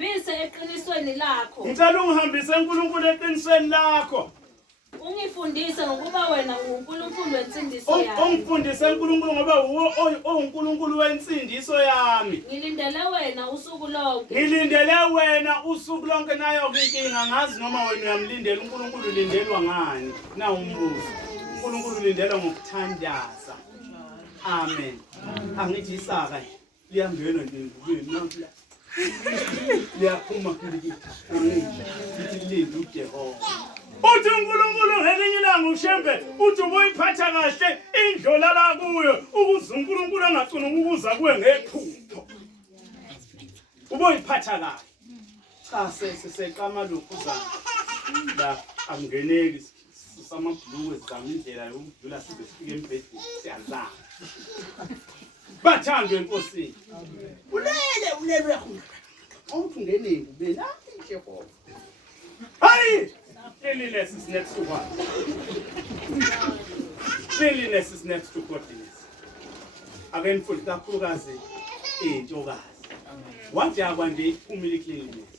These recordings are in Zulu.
ungihambise eqinisweni lakho. Ngicela ungihambise uNkulunkulu eqinisweni lakho. Ungifundise ngokuba wena uNkulunkulu wensindiso yami. Ungifundise uNkulunkulu ngoba uNkulunkulu wensindiso yami. Ngilindele wena usuku lonke. Ngilindele wena usuku lonke nayo inkinga ngazi noma wena uyamlindela uNkulunkulu ulindelwa ngani na umbuzo. uNkulunkulu ulindelwa ngokuthandaza. Amen. Angithi Isaka liyangena nje ngubeni namhla. Liyaphuma kulikithi. Angithi lindi uJehova. Uthi uNkulunkulu ngelinye ilanga ushembe uthi ubuyiphatha kahle indlola la kuyo ukuze uNkulunkulu angacuna ukubuza kuwe ngephupho. Ubuyiphatha kahle. Cha seqama lokhu zami. La angeneki samabhluku ezigama indlela yokudlula size sifike embhedeni siyazama. Bathandwe enkosini. Ulele uyahamba. Awuthungeneni ubena Jehova. Hayi! Cleanliness is next to what? Cleanliness is next to godliness. Again, futhi kakhulukazi intokazi. Wajabwa nje iphumile cleanliness.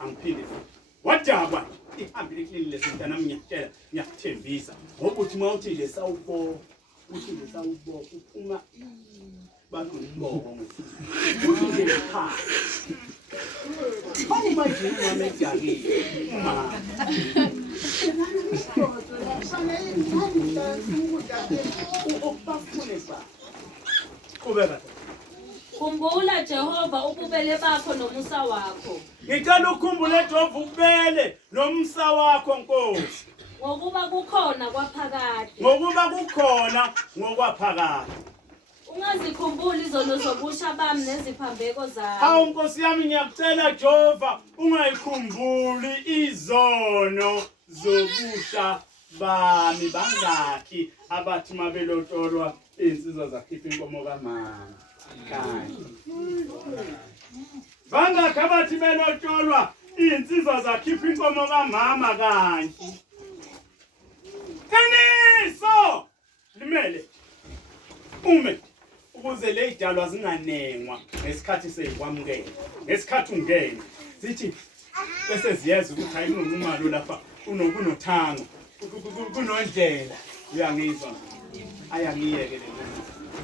Angiphinde futhi. Wajabwa ihambile cleanliness mntana ngiyakutshela ngiyakuthembisa. Ngoba uthi mawuthi lesawubo uthi lesawubo uphuma bantu ngibongo ngithi. Uthi nje cha. Hayi manje mama ejakile. Khumbula Jehova ububele bakho nomusa wakho. Ngicela ukhumbule Jehova ububele nomusa wakho Nkosi. Ngokuba kukhona kwaphakade. Ngokuba kukhona ngokwaphakade. Ungazikhumbuli izono zobusha bami neziphambeko zami. Hawu Nkosi yami ngiyakucela Jehova ungayikhumbuli izono zobusha bami bangakhi abathi mabelotolwa insizwa zakhipha inkomo kaMama. Bangakhi abathi belotolwa insizwa zakhipha inkomo kaMama kanti. Qiniso limele ume ukuze le idalwa zinganengwa ngesikhathi seyikwamukela ngesikhathi ungena zithi bese ziyeza ukuthi hayi kunqumalo lapha kunothango kunondlela uyangizwa ayangiyeke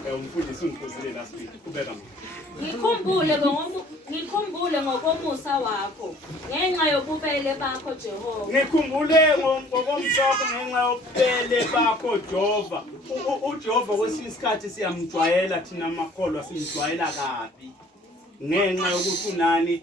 le umfundisi ungiphuzile last week ubeka ngikhumbule ngokomusa wakho ngenxa yobubele bakho Jehova. Ngikhumbule ngokomusa wakho ngenxa yobubele bakho Jehova. uJehova kwesinye isikhathi siyamjwayela thina amakholwa simjwayela kabi ngenxa yokuthi unani